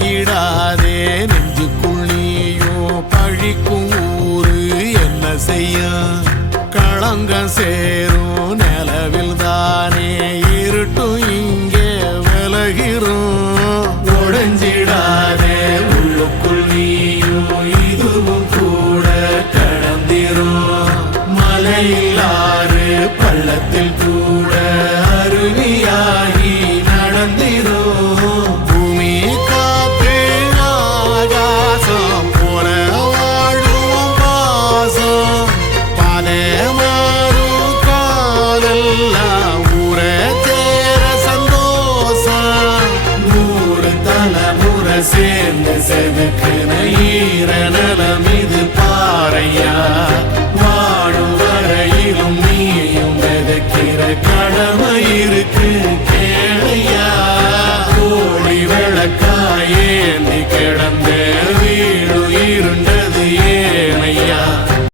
கலங்கிடாதே நெஞ்சுக்குள் நீயும் பழிக்கும் ஊரு என்ன செய்ய களங்கம் சேரும் நிலவில் தானே இருட்டும் இங்கே விலகிறோம் உடைஞ்சிடாதே உள்ளுக்குள் நீயும் இதுவும் கூட கடந்திரும் மலையிலாறு பள்ளத்தில் கூட அருவியாகி நடந்திரும் பூமி காத்து ஆகாசம் போல வாழும் பாசம் பாலே மாறும் காலெல்லாம் ஊர சேர சந்தோஷம் 100 தலைமுறை சேர்ந்து செதுக்குன ஈர நலம் இது பாறையா வாழும் வரையிலும் நீயும் விதைக்கிற கடமை இருக்கு கேளையா கோடி விளக்காயேந்தி கிடந்த